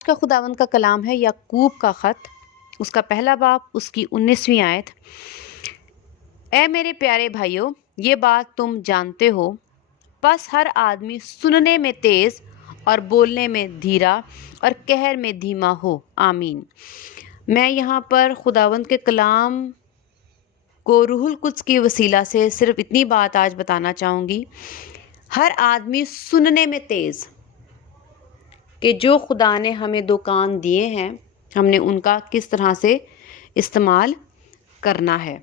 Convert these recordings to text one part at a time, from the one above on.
کا خداوند کا کلام ہے یعقوب کا خط، اس کا پہلا باب، اس کی 19ویں آیت۔ اے میرے پیارے بھائیوں، یہ بات تم جانتے ہو، پس ہر آدمی سننے میں تیز اور بولنے میں دھیرا اور قہر میں دھیما ہو۔ آمین۔ میں یہاں پر خداوند کے کلام کو روح القدس کی وسیلہ سے صرف اتنی بات آج بتانا چاہوں گی، ہر آدمی سننے میں تیز، کہ جو خدا نے ہمیں دو کان دیے ہیں، ہم نے ان کا کس طرح سے استعمال کرنا ہے۔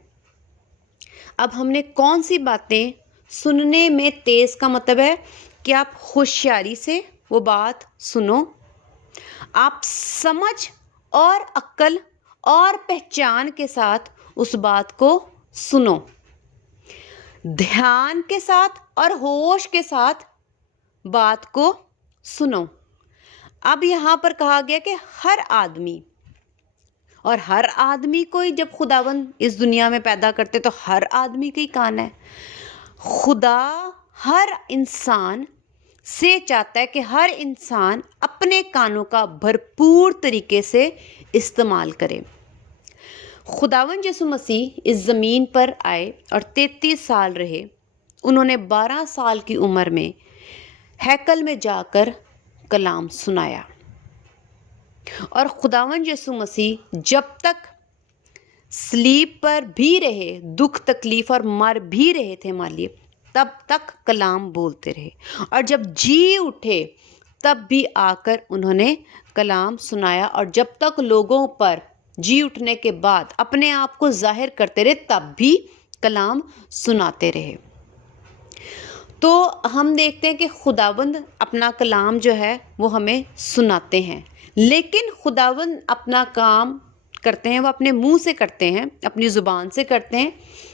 اب ہم نے کون سی باتیں سننے میں تیز کا مطلب ہے کہ آپ ہوشیاری سے وہ بات سنو، آپ سمجھ اور عقل اور پہچان کے ساتھ اس بات کو سنو، دھیان کے ساتھ اور ہوش کے ساتھ بات کو سنو۔ اب یہاں پر کہا گیا کہ ہر آدمی، اور ہر آدمی کو ہی جب خداوند اس دنیا میں پیدا کرتے تو ہر آدمی کا ہی کان ہے۔ خدا ہر انسان سے چاہتا ہے کہ ہر انسان اپنے کانوں کا بھرپور طریقے سے استعمال کرے۔ خداوند یسوع مسیح اس زمین پر آئے اور 33 سال رہے۔ انہوں نے 12 سال کی عمر میں ہیکل میں جا کر کلام سنایا، اور خداوند یسوع مسیح جب تک صلیب پر بھی رہے، دکھ تکلیف اور مر بھی رہے تھے ہمارے لیے، تب تک کلام بولتے رہے، اور جب جی اٹھے تب بھی آ کر انہوں نے کلام سنایا، اور جب تک لوگوں پر جی اٹھنے کے بعد اپنے آپ کو ظاہر کرتے رہے تب بھی کلام سناتے رہے۔ تو ہم دیکھتے ہیں کہ خداوند اپنا کلام جو ہے وہ ہمیں سناتے ہیں، لیکن خداوند اپنا کام کرتے ہیں وہ اپنے منہ سے کرتے ہیں، اپنی زبان سے کرتے ہیں،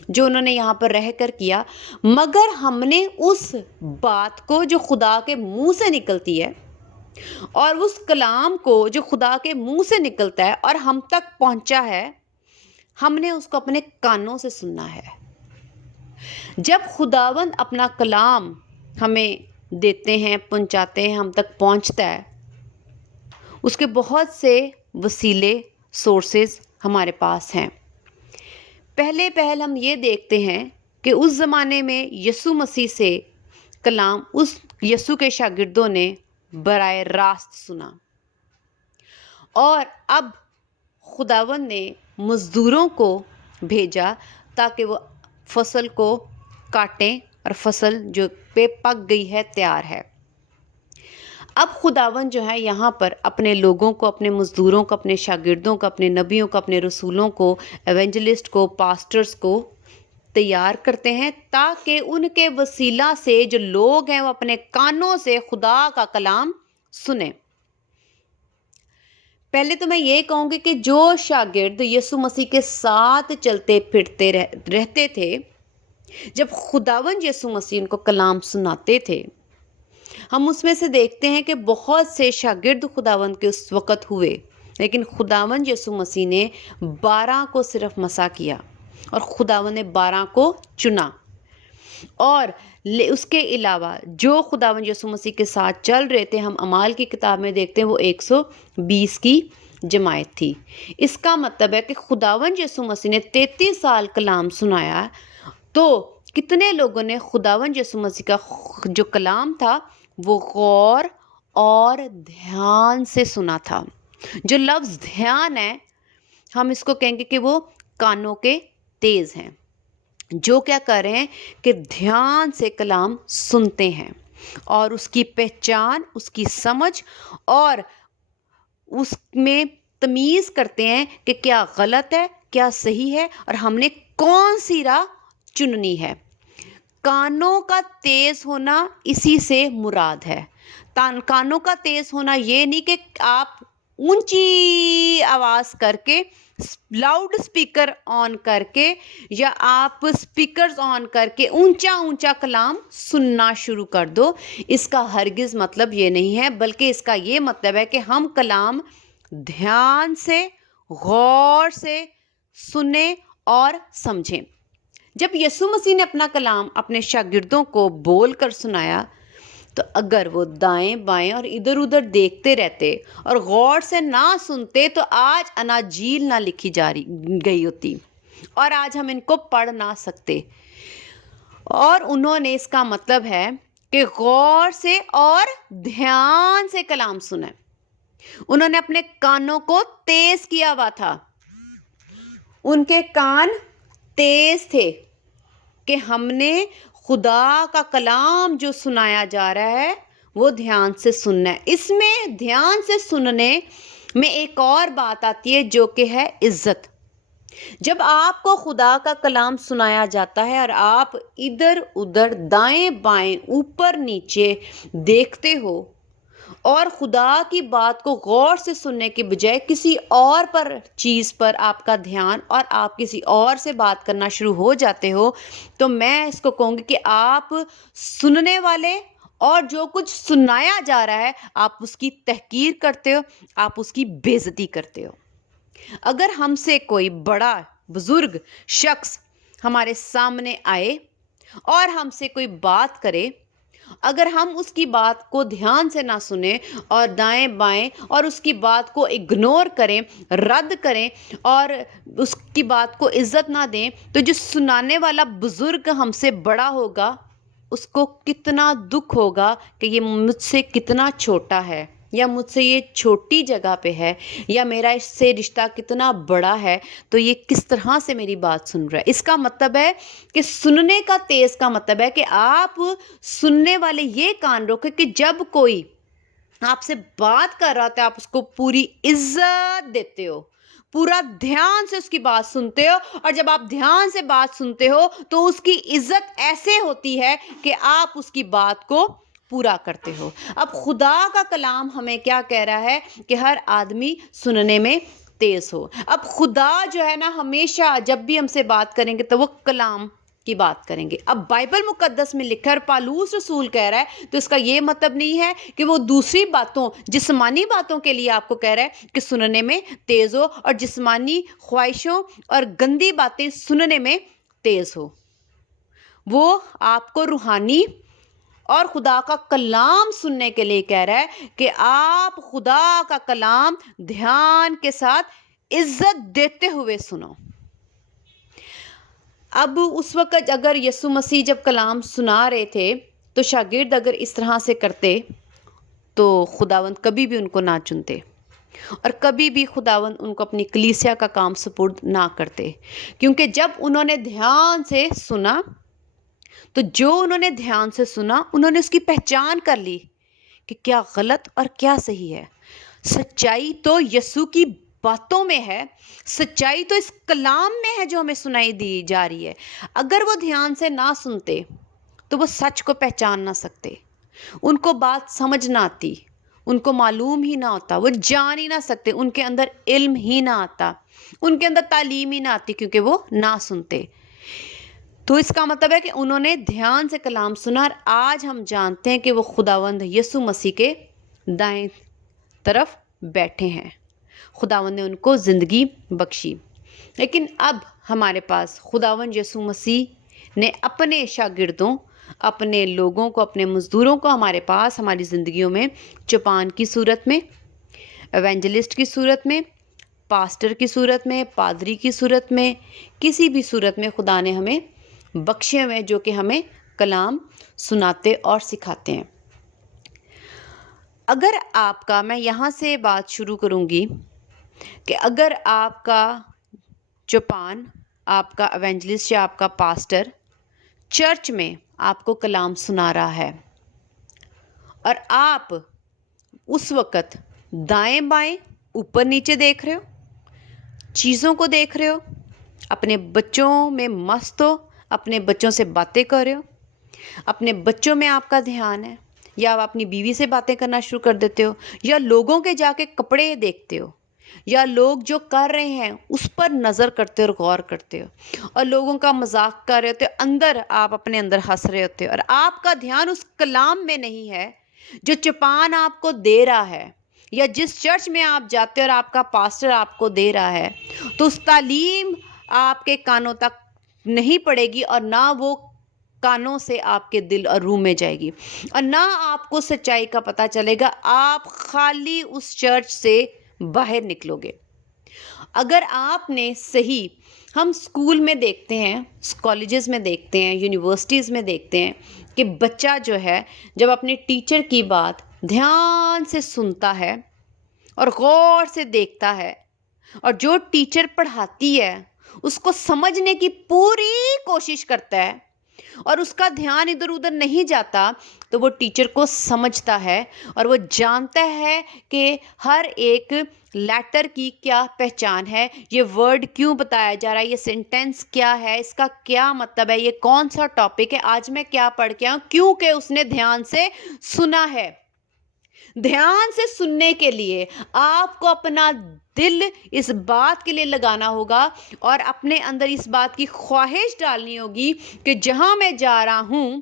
جو انہوں نے یہاں پر رہ کر کیا، مگر ہم نے اس بات کو جو خدا کے منہ سے نکلتی ہے، اور اس کلام کو جو خدا کے منہ سے نکلتا ہے اور ہم تک پہنچا ہے، ہم نے اس کو اپنے کانوں سے سننا ہے۔ جب خداوند اپنا کلام ہمیں دیتے ہیں، پہنچاتے ہیں، ہم تک پہنچتا ہے، اس کے بہت سے وسیلے، سورسز ہمارے پاس ہیں۔ پہل ہم یہ دیکھتے ہیں کہ اس زمانے میں یسوع مسیح سے کلام اس یسوع کے شاگردوں نے براہ راست سنا، اور اب خداوند نے مزدوروں کو بھیجا تاکہ وہ فصل کو کاٹیں، اور فصل جو پہ پک گئی ہے تیار ہے۔ اب خداوند جو ہے یہاں پر اپنے لوگوں کو، اپنے مزدوروں کو، اپنے شاگردوں کو، اپنے نبیوں کو، اپنے رسولوں کو، ایونجلسٹ کو، پاسٹرز کو تیار کرتے ہیں، تاکہ ان کے وسیلہ سے جو لوگ ہیں وہ اپنے کانوں سے خدا کا کلام سنیں۔ پہلے تو میں یہ کہوں گی کہ جو شاگرد یسوع مسیح کے ساتھ چلتے پھرتے رہتے تھے، جب خداوند یسوع مسیح ان کو کلام سناتے تھے، ہم اس میں سے دیکھتے ہیں کہ بہت سے شاگرد خداوند کے اس وقت ہوئے، لیکن خداوند یسوع مسیح نے 12 کو صرف مسا کیا، اور خداوند نے 12 کو چنا، اور اس کے علاوہ جو خداوند یسوع مسیح کے ساتھ چل رہے تھے، ہم اعمال کی کتاب میں دیکھتے ہیں وہ 120 کی جماعت تھی۔ اس کا مطلب ہے کہ خداوند یسوع مسیح نے 33 سال کلام سنایا، تو کتنے لوگوں نے خداوند یسوع مسیح کا جو کلام تھا وہ غور اور دھیان سے سنا تھا۔ جو لفظ دھیان ہے، ہم اس کو کہیں گے کہ وہ کانوں کے تیز ہیں، جو کیا کر رہے ہیں کہ دھیان سے کلام سنتے ہیں، اور اس کی پہچان، اس کی سمجھ، اور اس میں تمیز کرتے ہیں کہ کیا غلط ہے، کیا صحیح ہے، اور ہم نے کون سی راہ چننی ہے۔ کانوں کا تیز ہونا اسی سے مراد ہے۔ کانوں کا تیز ہونا یہ نہیں کہ آپ اونچی آواز کر کے، لاؤڈ سپیکر آن کر کے، یا آپ سپیکرز آن کر کے اونچا اونچا کلام سننا شروع کر دو۔ اس کا ہرگز مطلب یہ نہیں ہے، بلکہ اس کا یہ مطلب ہے کہ ہم کلام دھیان سے، غور سے سنیں اور سمجھیں۔ جب یسوع مسیح نے اپنا کلام اپنے شاگردوں کو بول کر سنایا، تو اگر وہ دائیں بائیں اور ادھر ادھر دیکھتے رہتے اور غور سے نہ سنتے تو آج اناجیل نہ لکھی گئی ہوتی اور آج ہم ان کو پڑھ نہ سکتے۔ اور انہوں نے، اس کا مطلب ہے کہ غور سے اور دھیان سے کلام سنا۔ انہوں نے اپنے کانوں کو تیز کیا ہوا تھا، ان کے کان تیز تھے کہ ہم نے خدا کا کلام جو سنایا جا رہا ہے وہ دھیان سے سننا ہے۔ اس میں دھیان سے سننے میں ایک اور بات آتی ہے جو کہ ہے عزت۔ جب آپ کو خدا کا کلام سنایا جاتا ہے اور آپ ادھر ادھر دائیں بائیں اوپر نیچے دیکھتے ہو اور خدا کی بات کو غور سے سننے کے بجائے کسی اور چیز پر آپ کا دھیان اور آپ کسی اور سے بات کرنا شروع ہو جاتے ہو، تو میں اس کو کہوں گی کہ آپ سننے والے اور جو کچھ سنایا جا رہا ہے آپ اس کی تحقیر کرتے ہو، آپ اس کی بے عزتی کرتے ہو۔ اگر ہم سے کوئی بڑا بزرگ شخص ہمارے سامنے آئے اور ہم سے کوئی بات کرے، اگر ہم اس کی بات کو دھیان سے نہ سنیں اور دائیں بائیں اور اس کی بات کو اگنور کریں، رد کریں اور اس کی بات کو عزت نہ دیں، تو جو سنانے والا بزرگ ہم سے بڑا ہوگا اس کو کتنا دکھ ہوگا کہ یہ مجھ سے کتنا چھوٹا ہے، یا مجھ سے یہ چھوٹی جگہ پہ ہے، یا میرا اس سے رشتہ کتنا بڑا ہے، تو یہ کس طرح سے میری بات سن رہا ہے۔ اس کا مطلب ہے کہ سننے کا تیز کا مطلب ہے کہ آپ سننے والے یہ کان رکھے کہ جب کوئی آپ سے بات کر رہا ہے آپ اس کو پوری عزت دیتے ہو، پورا دھیان سے اس کی بات سنتے ہو، اور جب آپ دھیان سے بات سنتے ہو تو اس کی عزت ایسے ہوتی ہے کہ آپ اس کی بات کو پورا کرتے ہو۔ اب خدا کا کلام ہمیں کیا کہہ رہا ہے کہ ہر آدمی سننے میں تیز ہو۔ اب خدا جو ہے نا ہمیشہ جب بھی ہم سے بات کریں گے تو وہ کلام کی بات کریں گے۔ اب بائبل مقدس میں لکھا، اور پالوس رسول کہہ رہا ہے، تو اس کا یہ مطلب نہیں ہے کہ وہ دوسری باتوں، جسمانی باتوں کے لیے آپ کو کہہ رہا ہے کہ سننے میں تیز ہو، اور جسمانی خواہشوں اور گندی باتیں سننے میں تیز ہو۔ وہ آپ کو روحانی اور خدا کا کلام سننے کے لیے کہہ رہا ہے کہ آپ خدا کا کلام دھیان کے ساتھ عزت دیتے ہوئے سنو۔ اب اس وقت اگر یسوع مسیح جب کلام سنا رہے تھے تو شاگرد اگر اس طرح سے کرتے تو خداوند کبھی بھی ان کو نہ چنتے، اور کبھی بھی خداوند ان کو اپنی کلیسیا کا کام سپرد نہ کرتے، کیونکہ جب انہوں نے دھیان سے سنا تو جو انہوں نے دھیان سے سنا انہوں نے اس کی پہچان کر لی کہ کیا غلط اور کیا صحیح ہے۔ سچائی تو یسوع کی باتوں میں ہے، سچائی تو اس کلام میں ہے جو ہمیں سنائی دی جا رہی ہے۔ اگر وہ دھیان سے نہ سنتے تو وہ سچ کو پہچان نہ سکتے، ان کو بات سمجھ نہ آتی، ان کو معلوم ہی نہ ہوتا، وہ جان ہی نہ سکتے، ان کے اندر علم ہی نہ آتا، ان کے اندر تعلیم ہی نہ آتی، کیونکہ وہ نہ سنتے۔ تو اس کا مطلب ہے کہ انہوں نے دھیان سے کلام سنا، اور آج ہم جانتے ہیں کہ وہ خداوند یسوع مسیح کے دائیں طرف بیٹھے ہیں۔ خداوند نے ان کو زندگی بخشی۔ لیکن اب ہمارے پاس خداوند یسوع مسیح نے اپنے شاگردوں، اپنے لوگوں کو، اپنے مزدوروں کو ہمارے پاس ہماری زندگیوں میں چوپان کی صورت میں، ایونجلسٹ کی صورت میں، پاسٹر کی صورت میں، پادری کی صورت میں، کسی بھی صورت میں خدا نے ہمیں بخشے ہوئے جو کہ ہمیں کلام سناتے اور سکھاتے ہیں۔ اگر آپ کا، میں یہاں سے بات شروع کروں گی کہ اگر آپ کا چوپان، آپ کا ایونجلسٹ یا آپ کا پاسٹر چرچ میں آپ کو کلام سنا رہا ہے اور آپ اس وقت دائیں بائیں اوپر نیچے دیکھ رہے ہو، چیزوں کو دیکھ رہے ہو، اپنے بچوں میں مست ہو، اپنے بچوں سے باتیں کر رہے ہو، اپنے بچوں میں آپ کا دھیان ہے، یا آپ اپنی بیوی سے باتیں کرنا شروع کر دیتے ہو، یا لوگوں کے جا کے کپڑے دیکھتے ہو، یا لوگ جو کر رہے ہیں اس پر نظر کرتے ہو اور غور کرتے ہو، اور لوگوں کا مذاق کر رہے ہوتے ہو، اندر آپ اپنے اندر ہنس رہے ہوتے ہو، اور آپ کا دھیان اس کلام میں نہیں ہے جو چوپان آپ کو دے رہا ہے، یا جس چرچ میں آپ جاتے اور آپ کا پاسٹر آپ کو دے رہا ہے، تو اس تعلیم آپ کے کانوں تک نہیں پڑے گی، اور نہ وہ کانوں سے آپ کے دل اور روح میں جائے گی، اور نہ آپ کو سچائی کا پتہ چلے گا، آپ خالی اس چرچ سے باہر نکلو گے۔ اگر آپ نے صحیح، ہم اسکول میں دیکھتے ہیں، کالجز میں دیکھتے ہیں، یونیورسٹیز میں دیکھتے ہیں کہ بچہ جو ہے جب اپنے ٹیچر کی بات دھیان سے سنتا ہے اور غور سے دیکھتا ہے، اور جو ٹیچر پڑھاتی ہے اس کو سمجھنے کی پوری کوشش کرتا ہے اور اس کا دھیان ادھر ادھر نہیں جاتا، تو وہ ٹیچر کو سمجھتا ہے اور وہ جانتا ہے کہ ہر ایک لیٹر کی کیا پہچان ہے، یہ ورڈ کیوں بتایا جا رہا ہے، یہ سینٹینس کیا ہے، اس کا کیا مطلب ہے، یہ کون سا ٹاپک ہے، آج میں کیا پڑھ کے آؤں، کیونکہ اس نے دھیان سے سنا ہے۔ دھیان سے سننے کے لیے آپ کو اپنا دل اس بات کے لیے لگانا ہوگا اور اپنے اندر اس بات کی خواہش ڈالنی ہوگی کہ جہاں میں جا رہا ہوں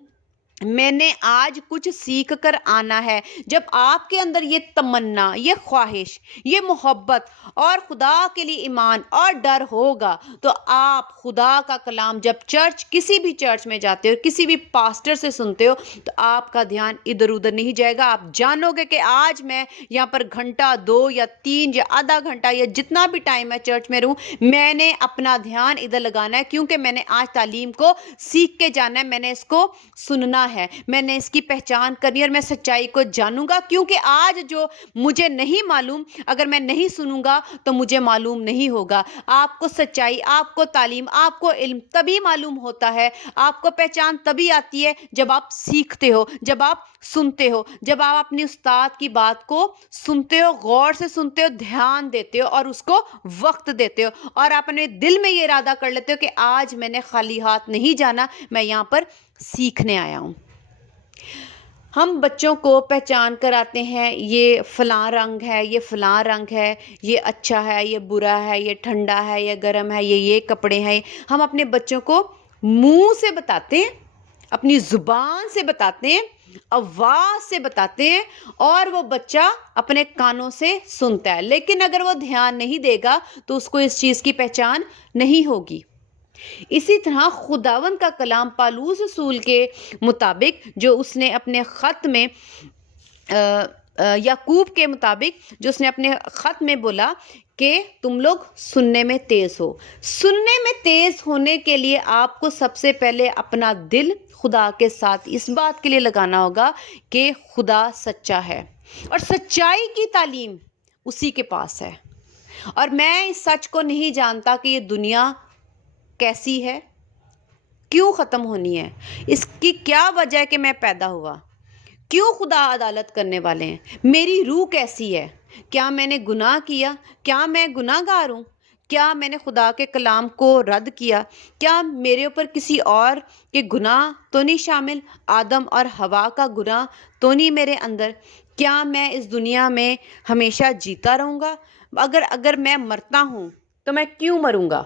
میں نے آج کچھ سیکھ کر آنا ہے۔ جب آپ کے اندر یہ تمنا، یہ خواہش، یہ محبت اور خدا کے لیے ایمان اور ڈر ہوگا، تو آپ خدا کا کلام جب کسی بھی چرچ میں جاتے ہو، کسی بھی پاسٹر سے سنتے ہو، تو آپ کا دھیان ادھر ادھر نہیں جائے گا۔ آپ جانو گے کہ آج میں یہاں پر گھنٹہ، 2 یا 3 یا آدھا گھنٹہ یا جتنا بھی ٹائم ہے چرچ میں رہوں، میں نے اپنا دھیان ادھر لگانا ہے، کیونکہ میں نے آج تعلیم کو سیکھ کے جانا ہے، میں نے اس کو سننا ہے، میں نے اس کی پہچان کرنی ہے اور میں سچائی کو جانوں گا، کیونکہ آج جو مجھے نہیں معلوم، اگر میں نہیں سنوں گا تو مجھے معلوم نہیں ہوگا۔ آپ کو سچائی، آپ کو تعلیم، آپ کو علم تبھی معلوم ہوتا ہے، آپ کو پہچان تبھی آتی ہے جب آپ سیکھتے ہو، جب آپ سنتے ہو، جب آپ اپنی استاد کی بات کو سنتے ہو، غور سے سنتے ہو، دھیان دیتے ہو اور اس کو وقت دیتے ہو، اور آپ اپنے دل میں یہ ارادہ کر لیتے ہو کہ آج میں نے خالی ہاتھ نہیں جانا، میں یہاں پر سیکھنے آیا ہوں۔ ہم بچوں کو پہچان کراتے ہیں، یہ فلاں رنگ ہے، یہ فلاں رنگ ہے، یہ اچھا ہے، یہ برا ہے، یہ ٹھنڈا ہے، یہ گرم ہے، یہ کپڑے ہیں۔ ہم اپنے بچوں کو منہ سے بتاتے ہیں، اپنی زبان سے بتاتے ہیں، آواز سے بتاتے ہیں، اور وہ بچہ اپنے کانوں سے سنتا ہے، لیکن اگر وہ دھیان نہیں دے گا تو اس کو اس چیز کی پہچان نہیں ہوگی۔ اسی طرح خداوند کا کلام پالوس رسول کے مطابق جو اس نے اپنے خط میں یعقوب کے مطابق جو اس نے اپنے خط میں بولا کہ تم لوگ سننے میں تیز ہو۔ سننے میں تیز ہونے کے لیے آپ کو سب سے پہلے اپنا دل خدا کے ساتھ اس بات کے لیے لگانا ہوگا کہ خدا سچا ہے، اور سچائی کی تعلیم اسی کے پاس ہے، اور میں اس سچ کو نہیں جانتا کہ یہ دنیا کیسی ہے، کیوں ختم ہونی ہے، اس کی کیا وجہ ہے کہ میں پیدا ہوا، کیوں خدا عدالت کرنے والے ہیں، میری روح کیسی ہے، کیا میں نے گناہ کیا، کیا میں گناہ گار ہوں، کیا میں نے خدا کے کلام کو رد کیا، کیا میرے اوپر کسی اور کے گناہ تو نہیں شامل، آدم اور حوا کا گناہ تو نہیں میرے اندر، کیا میں اس دنیا میں ہمیشہ جیتا رہوں گا، اگر میں مرتا ہوں تو میں کیوں مروں گا،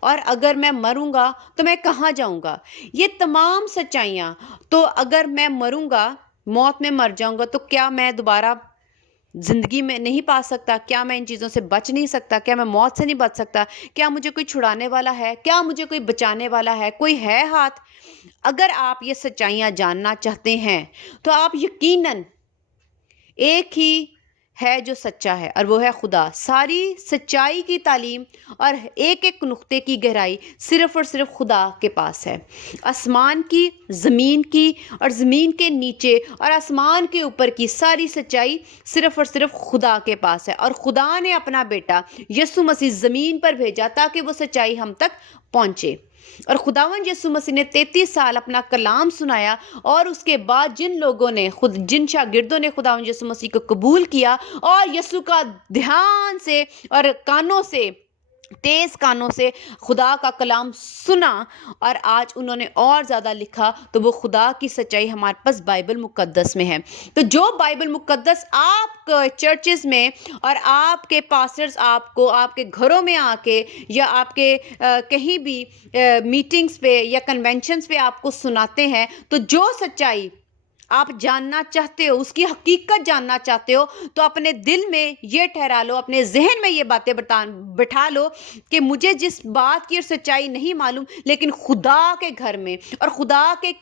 اور اگر میں مروں گا تو میں کہاں جاؤں گا، یہ تمام سچائیاں۔ تو اگر میں مروں گا، موت میں مر جاؤں گا، تو کیا میں دوبارہ زندگی میں نہیں پا سکتا، کیا میں ان چیزوں سے بچ نہیں سکتا، کیا میں موت سے نہیں بچ سکتا، کیا مجھے کوئی چھڑانے والا ہے، کیا مجھے کوئی بچانے والا ہے، کوئی ہے ہاتھ؟ اگر آپ یہ سچائیاں جاننا چاہتے ہیں تو آپ یقیناً ایک ہی ہے جو سچا ہے، اور وہ ہے خدا۔ ساری سچائی کی تعلیم اور ایک ایک نقطے کی گہرائی صرف اور صرف خدا کے پاس ہے۔ آسمان کی، زمین کی، اور زمین کے نیچے اور آسمان کے اوپر کی ساری سچائی صرف اور صرف خدا کے پاس ہے، اور خدا نے اپنا بیٹا یسوع مسیح زمین پر بھیجا تاکہ وہ سچائی ہم تک پہنچے۔ اور خداوند یسوع مسیح نے 33 سال اپنا کلام سنایا، اور اس کے بعد جن شاگردوں نے خداوند یسوع مسیح کو قبول کیا اور یسوع کا دھیان سے اور تیز کانوں سے خدا کا کلام سنا، اور آج انہوں نے اور زیادہ لکھا، تو وہ خدا کی سچائی ہمارے پاس بائبل مقدس میں ہے۔ تو جو بائبل مقدس آپ چرچز میں اور آپ کے پاسٹرز آپ کو آپ کے گھروں میں آ کے یا آپ کے کہیں بھی میٹنگز پہ یا کنونشنز پہ آپ کو سناتے ہیں، تو جو سچائی آپ جاننا چاہتے ہو، اس کی حقیقت جاننا چاہتے ہو، تو اپنے دل میں یہ ٹھہرا لو، اپنے ذہن میں یہ باتیں بٹھا لو کہ مجھے جس بات کی سچائی نہیں معلوم، لیکن خدا کے گھر میں اور خدا کے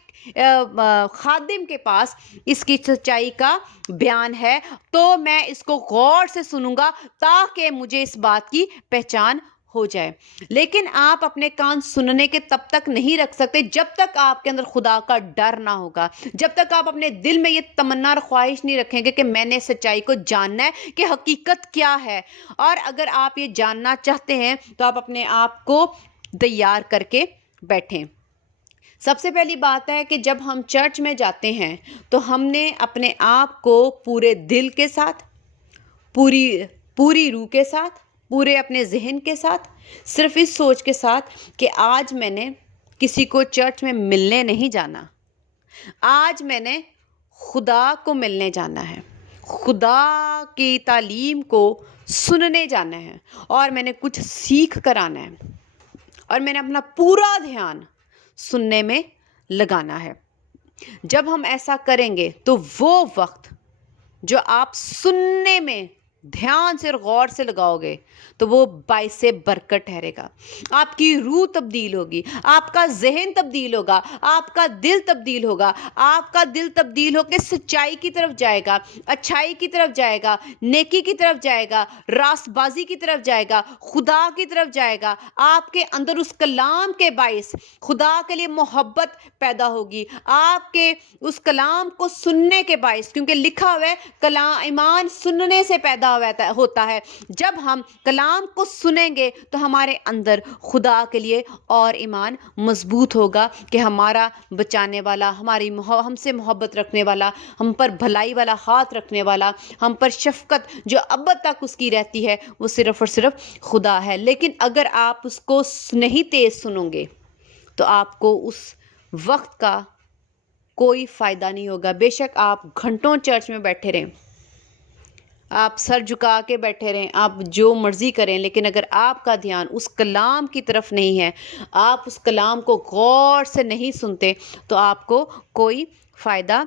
خادم کے پاس اس کی سچائی کا بیان ہے، تو میں اس کو غور سے سنوں گا تاکہ مجھے اس بات کی پہچان ہو جائے۔ لیکن آپ اپنے کان سننے کے تب تک نہیں رکھ سکتے جب تک آپ کے اندر خدا کا ڈر نہ ہوگا، جب تک آپ اپنے دل میں یہ تمنا اور خواہش نہیں رکھیں گے کہ میں نے سچائی کو جاننا ہے کہ حقیقت کیا ہے۔ اور اگر آپ یہ جاننا چاہتے ہیں تو آپ اپنے آپ کو تیار کر کے بیٹھیں۔ سب سے پہلی بات ہے کہ جب ہم چرچ میں جاتے ہیں تو ہم نے اپنے آپ کو پورے دل کے ساتھ، پوری روح کے ساتھ، پورے اپنے ذہن کے ساتھ، صرف اس سوچ کے ساتھ کہ آج میں نے کسی کو چرچ میں ملنے نہیں جانا، آج میں نے خدا کو ملنے جانا ہے، خدا کی تعلیم کو سننے جانا ہے، اور میں نے کچھ سیکھ کر آنا ہے، اور میں نے اپنا پورا دھیان سننے میں لگانا ہے۔ جب ہم ایسا کریں گے تو وہ وقت جو آپ سننے میں دھیان سے اور غور سے لگاؤ گے تو وہ باعث برکت ٹھہرے گا۔ آپ کی روح تبدیل ہوگی، آپ کا ذہن تبدیل ہوگا، آپ کا دل تبدیل ہوگا، آپ کا دل تبدیل ہو کے سچائی کی طرف جائے گا، اچھائی کی طرف جائے گا، نیکی کی طرف جائے گا، راست بازی کی طرف جائے گا، خدا کی طرف جائے گا۔ آپ کے اندر اس کلام کے باعث خدا کے لیے محبت پیدا ہوگی، آپ کے اس کلام کو سننے کے باعث، کیونکہ لکھا ہوا ہے کلام ایمان سننے سے پیدا ہوتا ہے۔ جب ہم کلام کو سنیں گے تو ہمارے اندر خدا کے لیے اور ایمان مضبوط ہوگا کہ ہمارا بچانے والا، ہم سے محبت رکھنے والا، ہم پر بھلائی والا ہاتھ رکھنے والا، ہم پر شفقت جو اب تک اس کی رہتی ہے، وہ صرف اور صرف خدا ہے۔ لیکن اگر آپ اس کو نہیں تیز سنو گے تو آپ کو اس وقت کا کوئی فائدہ نہیں ہوگا۔ بے شک آپ گھنٹوں چرچ میں بیٹھے رہیں، آپ سر جھکا کے بیٹھے رہیں، آپ جو مرضی کریں، لیکن اگر آپ کا دھیان اس کلام کی طرف نہیں ہے، آپ اس کلام کو غور سے نہیں سنتے، تو آپ کو کوئی فائدہ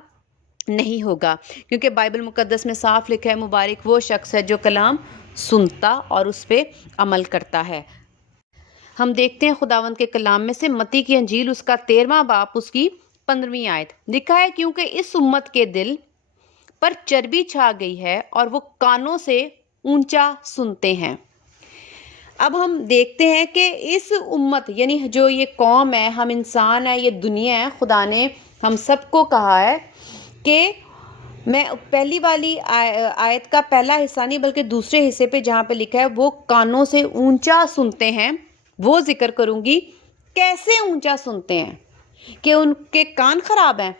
نہیں ہوگا۔ کیونکہ بائبل مقدس میں صاف لکھا ہے مبارک وہ شخص ہے جو کلام سنتا اور اس پہ عمل کرتا ہے۔ ہم دیکھتے ہیں خداوند کے کلام میں سے متی کی انجیل اس کا 13واں باب اس کی 15ویں آیت لکھا ہے، کیونکہ اس امت کے دل پر چربی چھا گئی ہے اور وہ کانوں سے اونچا سنتے ہیں۔ اب ہم دیکھتے ہیں کہ اس امت یعنی جو یہ قوم ہے، ہم انسان ہیں، یہ دنیا ہے، خدا نے ہم سب کو کہا ہے کہ میں پہلی والی آیت کا پہلا حصہ نہیں بلکہ دوسرے حصے پہ جہاں پہ لکھا ہے وہ کانوں سے اونچا سنتے ہیں، وہ ذکر کروں گی۔ کیسے اونچا سنتے ہیں؟ کہ ان کے کان خراب ہیں،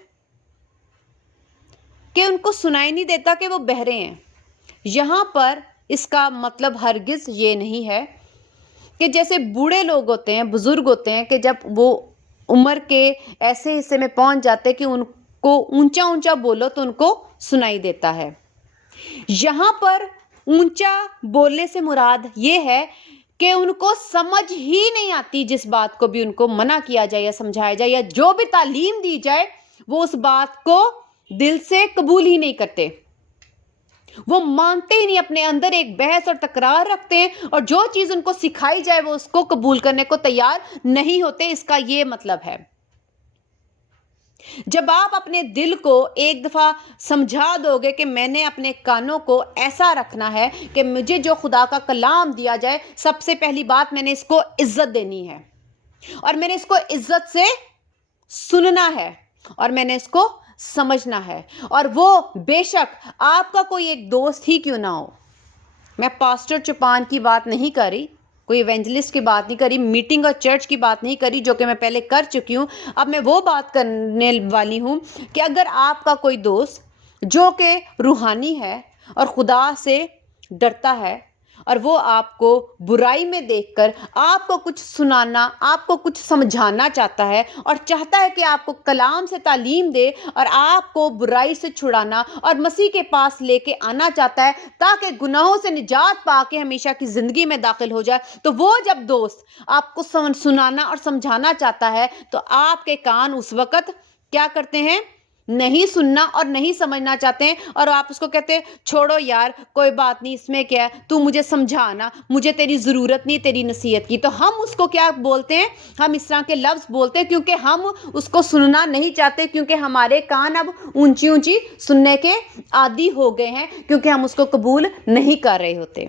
کہ ان کو سنائی نہیں دیتا کہ وہ بہرے ہیں۔ یہاں پر اس کا مطلب ہرگز یہ نہیں ہے کہ جیسے بوڑھے لوگ ہوتے ہیں، بزرگ ہوتے ہیں، کہ جب وہ عمر کے ایسے حصے میں پہنچ جاتے کہ ان کو اونچا اونچا بولو تو ان کو سنائی دیتا ہے۔ یہاں پر اونچا بولنے سے مراد یہ ہے کہ ان کو سمجھ ہی نہیں آتی، جس بات کو بھی ان کو منع کیا جائے یا سمجھایا جائے یا جو بھی تعلیم دی جائے وہ اس بات کو دل سے قبول ہی نہیں کرتے، وہ مانتے ہی نہیں، اپنے اندر ایک بحث اور تکرار رکھتے ہیں، اور جو چیز ان کو سکھائی جائے وہ اس کو قبول کرنے کو تیار نہیں ہوتے۔ اس کا یہ مطلب ہے جب آپ اپنے دل کو ایک دفعہ سمجھا دو گے کہ میں نے اپنے کانوں کو ایسا رکھنا ہے کہ مجھے جو خدا کا کلام دیا جائے، سب سے پہلی بات میں نے اس کو عزت دینی ہے، اور میں نے اس کو عزت سے سننا ہے، اور میں نے اس کو سمجھنا ہے۔ اور وہ بے شک آپ کا کوئی ایک دوست ہی کیوں نہ ہو، میں پاسٹر چوپان کی بات نہیں کر رہی، کوئی ایونجلسٹ کی بات نہیں کری، میٹنگ اور چرچ کی بات نہیں کری جو کہ میں پہلے کر چکی ہوں۔ اب میں وہ بات کرنے والی ہوں کہ اگر آپ کا کوئی دوست جو کہ روحانی ہے اور خدا سے ڈرتا ہے، اور وہ آپ کو برائی میں دیکھ کر آپ کو کچھ سنانا، آپ کو کچھ سمجھانا چاہتا ہے، اور چاہتا ہے کہ آپ کو کلام سے تعلیم دے اور آپ کو برائی سے چھڑانا اور مسیح کے پاس لے کے آنا چاہتا ہے تاکہ گناہوں سے نجات پا کے ہمیشہ کی زندگی میں داخل ہو جائے، تو وہ جب دوست آپ کو سنانا اور سمجھانا چاہتا ہے تو آپ کے کان اس وقت کیا کرتے ہیں؟ نہیں سننا اور نہیں سمجھنا چاہتے ہیں اور آپ اس کو کہتے ہیں چھوڑو یار کوئی بات نہیں، اس میں کیا ہے، تو مجھے سمجھانا، مجھے تیری ضرورت نہیں تیری نصیحت کی، تو ہم اس کو کیا بولتے ہیں، ہم اس طرح کے لفظ بولتے ہیں کیونکہ ہم اس کو سننا نہیں چاہتے، کیونکہ ہمارے کان اب اونچی اونچی سننے کے عادی ہو گئے ہیں، کیونکہ ہم اس کو قبول نہیں کر رہے ہوتے۔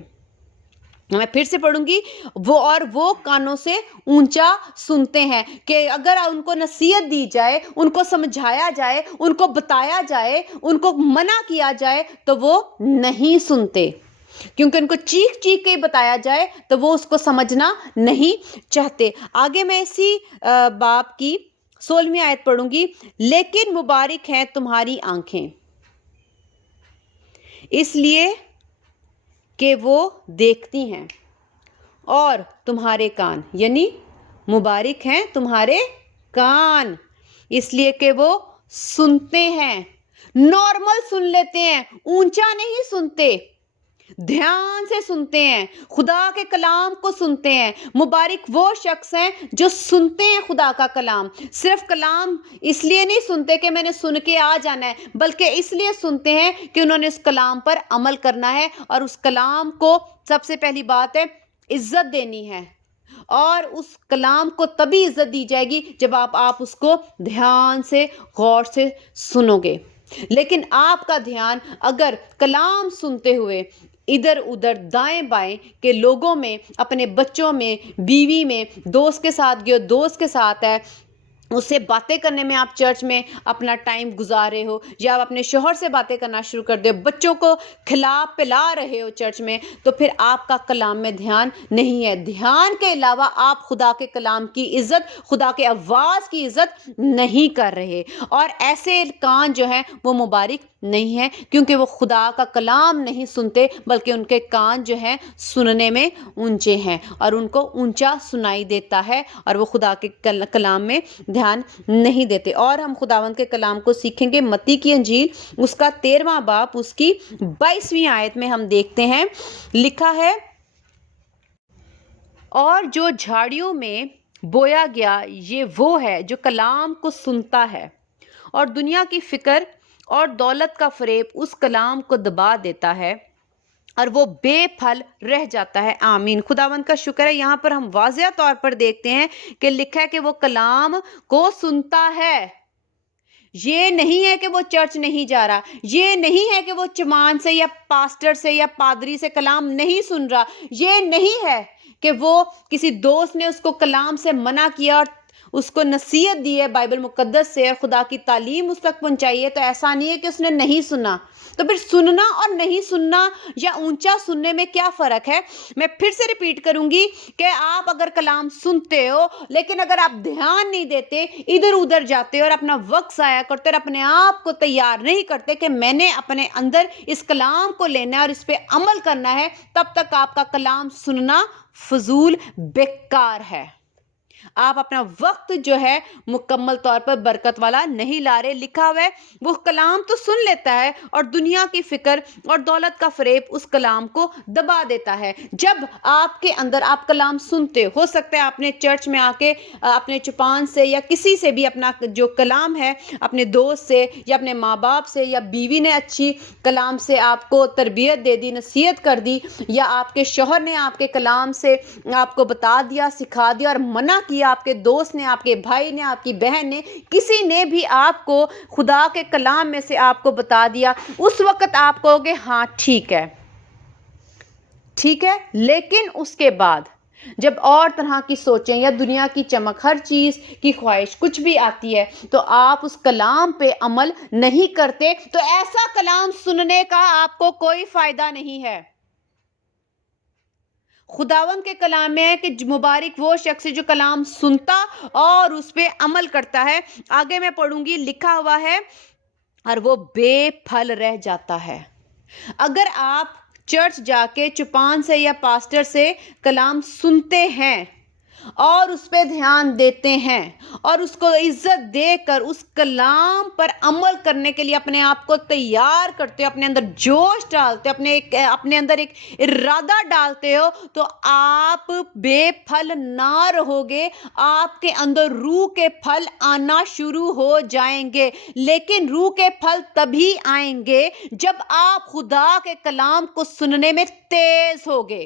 میں پھر سے پڑھوں گی، وہ کانوں سے اونچا سنتے ہیں کہ اگر ان کو نصیحت دی جائے، ان کو سمجھایا جائے، ان کو بتایا جائے، ان کو منع کیا جائے تو وہ نہیں سنتے، کیونکہ ان کو چیخ چیخ کے بتایا جائے تو وہ اس کو سمجھنا نہیں چاہتے۔ آگے میں اسی باب کی 16ویں آیت پڑھوں گی، لیکن مبارک ہیں تمہاری آنکھیں اس لیے کہ وہ دیکھتی ہیں، اور تمہارے کان، یعنی مبارک ہیں تمہارے کان اس لیے کہ وہ سنتے ہیں، نارمل سن لیتے ہیں، اونچا نہیں سنتے، دھیان سے سنتے ہیں، خدا کے کلام کو سنتے ہیں۔ مبارک وہ شخص ہیں جو سنتے ہیں خدا کا کلام، صرف کلام اس لیے نہیں سنتے کہ میں نے سن کے آ جانا ہے، بلکہ اس لیے سنتے ہیں کہ انہوں نے اس کلام پر عمل کرنا ہے، اور اس کلام کو سب سے پہلی بات ہے عزت دینی ہے، اور اس کلام کو تبھی عزت دی جائے گی جب آپ اس کو دھیان سے غور سے سنو گے۔ لیکن آپ کا دھیان اگر کلام سنتے ہوئے ادھر ادھر دائیں بائیں کے لوگوں میں، اپنے بچوں میں، بیوی میں، دوست کے ساتھ گئے، دوست کے ساتھ ہے، اس سے باتیں کرنے میں آپ چرچ میں اپنا ٹائم گزار رہے ہو، یا آپ اپنے شوہر سے باتیں کرنا شروع کر دے ہو، بچوں کو کھلا پلا رہے ہو چرچ میں، تو پھر آپ کا کلام میں دھیان نہیں ہے۔ دھیان کے علاوہ آپ خدا کے کلام کی عزت، خدا کے آواز کی عزت نہیں کر رہے، اور ایسے کان جو ہیں وہ مبارک نہیں ہیں، کیونکہ وہ خدا کا کلام نہیں سنتے، بلکہ ان کے کان جو ہیں سننے میں اونچے ہیں، اور ان کو اونچا سنائی دیتا ہے، اور وہ خدا کے کلام میں دھیان نہیں دیتے۔ اور ہم خداوند کے کلام کو سیکھیں گے متی کی انجیل اس کا 13واں باب اس کی 22ویں آیت میں ہم دیکھتے ہیں، لکھا ہے، اور جو جھاڑیوں میں بویا گیا یہ وہ ہے جو کلام کو سنتا ہے، اور دنیا کی فکر اور دولت کا فریب اس کلام کو دبا دیتا ہے، اور وہ بے پھل رہ جاتا ہے۔ آمین۔ خداوند کا شکر ہے، یہاں پر ہم واضح طور پر دیکھتے ہیں کہ لکھا ہے کہ وہ کلام کو سنتا ہے۔ یہ نہیں ہے کہ وہ چرچ نہیں جا رہا، یہ نہیں ہے کہ وہ چمان سے یا پاسٹر سے یا پادری سے کلام نہیں سن رہا، یہ نہیں ہے کہ وہ کسی دوست نے اس کو کلام سے منع کیا اور اس کو نصیحت دی ہے بائبل مقدس سے، خدا کی تعلیم اس تک پہنچائی ہے، تو ایسا نہیں ہے کہ اس نے نہیں سنا۔ تو پھر سننا اور نہیں سننا یا اونچا سننے میں کیا فرق ہے؟ میں پھر سے ریپیٹ کروں گی کہ آپ اگر کلام سنتے ہو لیکن اگر آپ دھیان نہیں دیتے، ادھر ادھر جاتے اور اپنا وقت ضائع کرتے اور اپنے آپ کو تیار نہیں کرتے کہ میں نے اپنے اندر اس کلام کو لینا ہے اور اس پہ عمل کرنا ہے، تب تک آپ کا کلام سننا فضول بیکار ہے۔ آپ اپنا وقت جو ہے مکمل طور پر برکت والا نہیں لا رہے۔ لکھا ہوا ہے وہ کلام تو سن لیتا ہے اور دنیا کی فکر اور دولت کا فریب اس کلام کو دبا دیتا ہے۔ جب آپ کے اندر آپ کلام سنتے، ہو سکتا ہے آپ نے چرچ میں آ کے اپنے چپان سے یا کسی سے بھی اپنا جو کلام ہے، اپنے دوست سے یا اپنے ماں باپ سے یا بیوی نے اچھی کلام سے آپ کو تربیت دے دی، نصیحت کر دی، یا آپ کے شوہر نے آپ کے کلام سے آپ کو بتا دیا، سکھا دیا اور منع کیا، آپ کے دوست نے، آپ کے بھائی نے، آپ کی بہن نے، کسی نے بھی آپ کو خدا کے کلام میں سے آپ کو بتا دیا، اس وقت آپ کہو گے ہاں ٹھیک ہے، ٹھیک ہے۔ لیکن اس کے بعد جب اور طرح کی سوچیں یا دنیا کی چمک، ہر چیز کی خواہش کچھ بھی آتی ہے، تو آپ اس کلام پہ عمل نہیں کرتے، تو ایسا کلام سننے کا آپ کو کوئی فائدہ نہیں ہے۔ خداوند کے کلام میں ہے کہ مبارک وہ شخص جو کلام سنتا اور اس پہ عمل کرتا ہے۔ آگے میں پڑھوں گی، لکھا ہوا ہے، اور وہ بے پھل رہ جاتا ہے۔ اگر آپ چرچ جا کے چپان سے یا پاسٹر سے کلام سنتے ہیں اور اس پہ دھیان دیتے ہیں اور اس کو عزت دے کر اس کلام پر عمل کرنے کے لیے اپنے آپ کو تیار کرتے ہو، اپنے اندر جوش ڈالتے ہو، اپنے اندر ایک ارادہ ڈالتے ہو، تو آپ بے پھل نہ رہو گے، آپ کے اندر روح کے پھل آنا شروع ہو جائیں گے۔ لیکن روح کے پھل تبھی آئیں گے جب آپ خدا کے کلام کو سننے میں تیز ہوگے،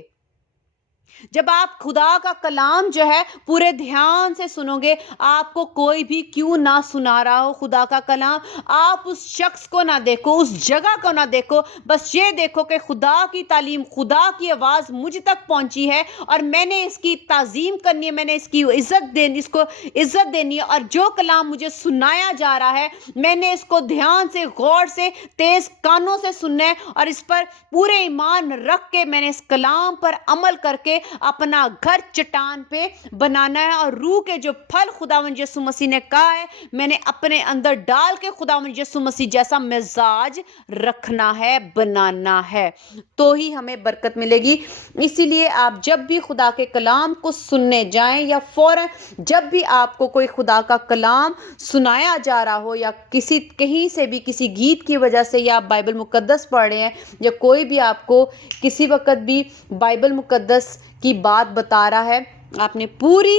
جب آپ خدا کا کلام جو ہے پورے دھیان سے سنو گے۔ آپ کو کوئی بھی کیوں نہ سنا رہا ہو خدا کا کلام، آپ اس شخص کو نہ دیکھو، اس جگہ کو نہ دیکھو، بس یہ دیکھو کہ خدا کی تعلیم، خدا کی آواز مجھ تک پہنچی ہے اور میں نے اس کی تعظیم کرنی ہے، میں نے اس کو عزت دینی ہے، اور جو کلام مجھے سنایا جا رہا ہے میں نے اس کو دھیان سے، غور سے، تیز کانوں سے سننا ہے، اور اس پر پورے ایمان رکھ کے میں نے اس کلام پر عمل کر کے اپنا گھر چٹان پہ بنانا ہے، اور روح کے جو پھل خداوند یسوع مسیح نے کہا ہے میں نے اپنے اندر ڈال کے خداوند یسوع مسیح جیسا مزاج رکھنا ہے، بنانا ہے، تو ہی ہمیں برکت ملے گی۔ اسی لیے آپ جب بھی خدا کے کلام کو سننے جائیں یا فوراً جب بھی آپ کو کوئی خدا کا کلام سنایا جا رہا ہو، یا کہیں سے بھی کسی گیت کی وجہ سے، یا آپ بائبل مقدس پڑھ رہے ہیں، یا کوئی بھی آپ کو کسی وقت بھی بائبل مقدس کی بات بتا رہا ہے، آپ نے پوری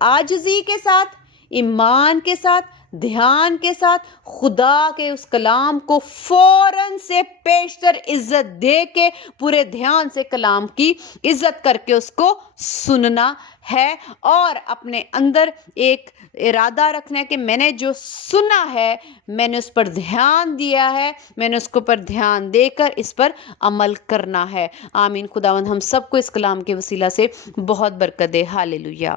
عاجزی کے ساتھ، ایمان کے ساتھ، دھیان کے ساتھ خدا کے اس کلام کو فوراً سے پیشتر عزت دے کے پورے دھیان سے کلام کی عزت کر کے اس کو سننا ہے، اور اپنے اندر ایک ارادہ رکھنا ہے کہ میں نے جو سنا ہے میں نے اس پر دھیان دیا ہے، میں نے اس کو پر دھیان دے کر اس پر عمل کرنا ہے۔ آمین۔ خداوند ہم سب کو اس کلام کے وسیلہ سے بہت برکت دے۔ ہاللیلویا۔